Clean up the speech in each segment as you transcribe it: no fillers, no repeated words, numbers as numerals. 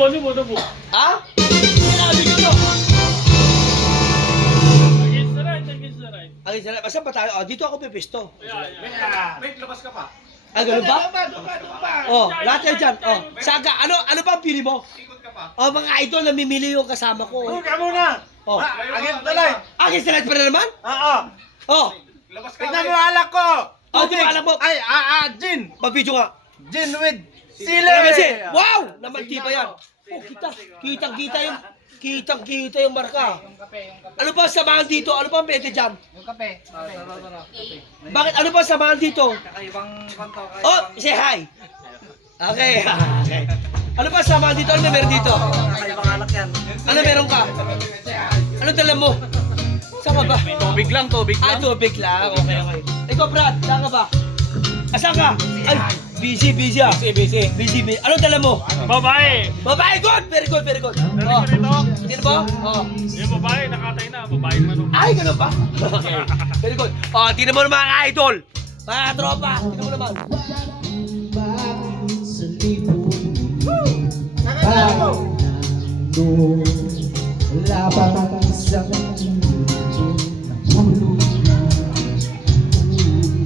Ano mo? Ha? Sinabi ko to. Against the right. Ang isa na, basta pa tayo? Oh, dito ako pipisto. Wait, labas ka pa. Ah, ganun ba? Oh, lahat kayo dyan. Oh, Saga, ano ba ang pili mo? Ikot ka pa. Oh, mga idol, namimili yung kasama ko. Huwag ka muna! Oh, Against the light! against the light pa na naman? Oo! Oh, Labas ka. Tignan mo alak ko! oh, di ba alam mo? Ay, gin! Mag-video nga. Gin with sili! Ano kasi? Wow! Namanti ba yan? Oh, kitang-kita yung marka. Ano ba ang samahan dito? Ano ba ang pwede dyan? Yung kape. Bakit? Ano ba ang samahan dito? Kakaibang kanto. Oh, say hi. Okay. Okay. Ano ba ang samahan dito? Ano meron dito? Kakaibang alak yan. Ano meron ka? Ano dala mo? Saan ka ba? Tubig lang. Ah, tubig lang. Okay. Ikaw, Brad, saan ka ba? Asan ka? Ay, busy ah. Busy. Ano dala mo? Babae. Babae, good! Very good. Oh. Sino ba? Oh. Yung babae, nakatay na. Babae manok. Ay, ganun ba? Okay. Very good. Oh, tingnan mo naman mga idol. Mga tropa, tingnan mo naman.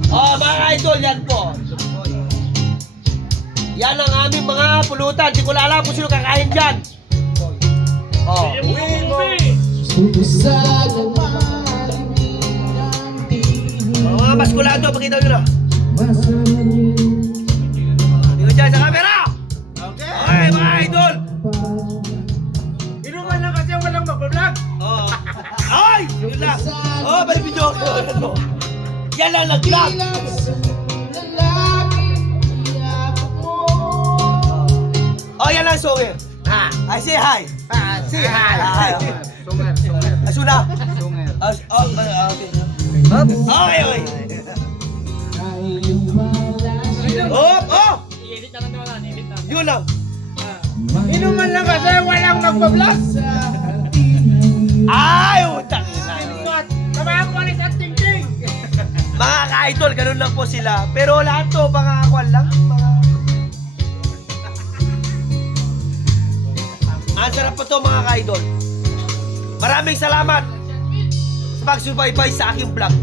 Oh, mga idol, yan po. Yan ang aming mga pulutan. Di ko na alam kung sino kakain dyan. Oh. Mga maskulado, pakita nyo na. Tingnan dyan sa camera. Okay! Okay, mga idol. Inuman lang kasi walang mag-vlog! Oh. Ay! Yun lang. Oh, may video ko. Yan lang nag-vlog. Oh, yan lang sunger. Ha! I say hi. Si Hal! Hi. Sunger! Asuna. Sunger! Okay. Okay. Oh! I-edit na lang naman. I-edit na. Yun lang. Inuman lang kasi walang mag-vlog! Ay, utang ina. Samahan ko ulit sa tingting! Mga ka-idol, ganun lang po sila. Pero lahat to, mga kwan lang. Ang sarap po to, mga ka-idol. Maraming salamat sa pagsubaybay sa aking vlog.